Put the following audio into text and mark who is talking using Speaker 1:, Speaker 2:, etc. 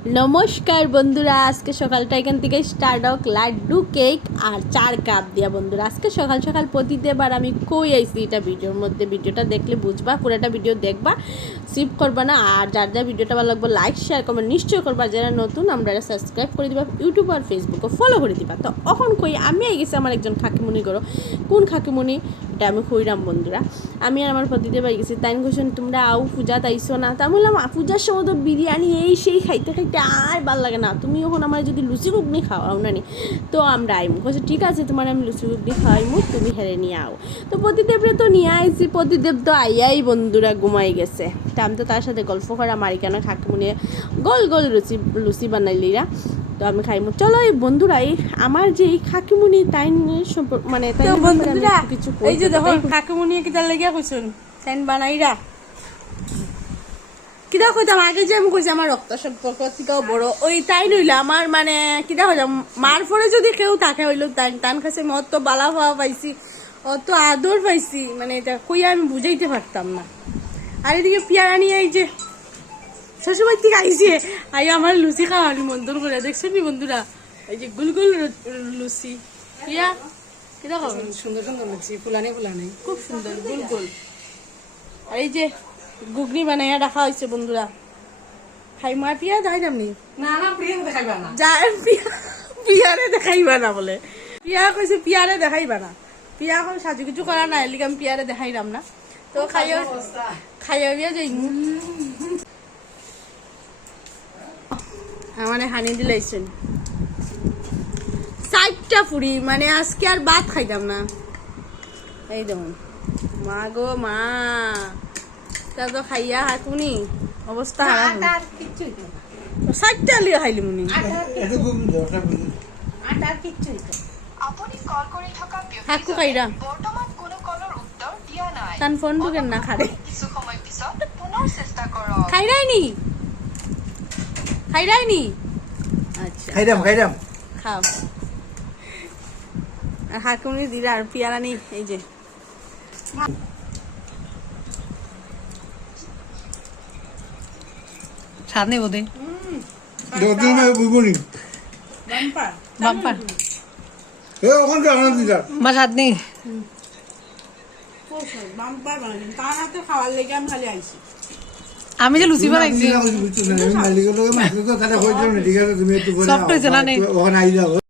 Speaker 1: নমস্কার বন্ধুরা, আজকে সকালটা এখান থেকে স্টার্ট হোক লাড্ডু কেক আর চার কাপ দিয়া বন্ধুরা। আজকে সকাল সকাল প্রতিদেবার আমি কই আইছি এটা ভিডিওর মধ্যে। ভিডিওটা দেখলে বুঝবা, পুরোটা ভিডিও দেখবা স্কিপ করবা না। আর যার যার ভিডিওটা ভালো লাগবে লাইক শেয়ার করবা নিশ্চয় করবা। যারা নতুন, আমরা এটা সাবস্ক্রাইব করে দিবা ইউটিউব আর ফেসবুকে ফলো করে দিবা। তো এখন কই, আমি আই গেছি আমার একজন খাকিমুনি করো কোন খাকিমুনি এটা আমি কইরাম বন্ধুরা। আমি আর আমার প্রতিদেব আই গেছি। তাই কোশ্চেন তোমরা আও পূজা তাইছো না? তা বললাম পূজার সময় তো বিরিয়ানি এই সেই খাইতে খাইতে আর ভালো লাগে না। তুমি এখন আমার যদি লুচি ঘুগনি খাওয়াও না নি তো আমরা আইমু। কছে ঠিক আছে, তোমার আমি লুচি ঘুগনি খাওয়াইমু, তুমি হেরে নিয়ে আও। তো প্রতিদেবরে তো নিয়ে আইছি। প্রতিদেব তো আইয়াই বন্ধুরা ঘুমাই গেছে। তা আমি তো তার সাথে গল্প করা মারি কেন খাকিমুনি গোল গোল লুচি লুচি বানাইলিরা। তো আমি খাইমু। চলো এই বন্ধুরা এই আমার যে এই খাকিমুনি তাই নিয়ে সম্পর্ক মানে তাই
Speaker 2: বন্ধুরা
Speaker 1: কিছু
Speaker 2: এই যে। দেখো কাকুমনি কিতা লাগিয়া কইছুন। সেন বানাইরা। কিতা কইতাম? আগে যে আমি কইছি আমার রক্ত সম্পর্ক থেকেও বড়। ওই তাই নইলে আমার মানে কিতা কইতাম? মার পরে যদি কেউ থাকে হইল তাই তান কাছে মত তো বালা হওয়া পাইছি অত আদর পাইছি মানে এটা কই আমি বুঝাইতে পারতাম না। আর এদিকে পিয়ারা নিয়ে এই যে শ্বশুরবাড়ি থেকে আইছে। আই আমার লুচি খাওয়ানি মন্দর করে। দেখছেন নি বন্ধুরা? এই যে গুলগুল লুচি। কিতা খাবেন
Speaker 3: সুন্দর সুন্দর লাগছে ফুলানি ফুলানি।
Speaker 2: খুব সুন্দর গোল গোল আর এই যে ঘুগনি বানাইয়া রাখা হয়েছে বন্ধুরা। খাই মা পিয়া দেখাই যামনি?
Speaker 3: না না প্রিয় দেখাইবা না।
Speaker 2: যা পিয়া পিয়ারে দেখাইবা না বলে। পিয়া কইছে পিয়ারে দেখাইবা না। পিয়া এখন সাজু কিছু করা নাই আমি পিয়ারে দেখাইলাম না। তো খাইয়া খাইয়া বিয়া যাই মানে হানি দিলাইছেন। চারটা ফুড়ি মানে আজকে আর ভাত খাইতাম না। এই দেখুন। মা গো মা। তা তো খাইয়া হাতুনি অবস্থা
Speaker 3: না
Speaker 2: চারটা লিয়ে খাইলি মুনি। হাকু খাইরা। তান ফোন ঢুকেন না খারে
Speaker 4: কিছু সময় পিছত পুনৰ চেষ্টা কৰক।
Speaker 2: খাইরাই নি? খাইরাই নি আচ্ছা।
Speaker 5: খাইরাম খাইরাম।
Speaker 2: খাও। আর হাকুনি দিলা আর পিয়ারা নেই এই যে।
Speaker 3: স্বাদ নেই বোধে বাম্পার। মা স্বাদ নেই।
Speaker 2: বাম্পার বানাইছেন তার হাতে খাওয়ার লেগে আমি খালি আইছি?
Speaker 3: আমি যে লুচি বানাইছি Soft হয়েছে না? নে?
Speaker 5: ওখানে আই যাও।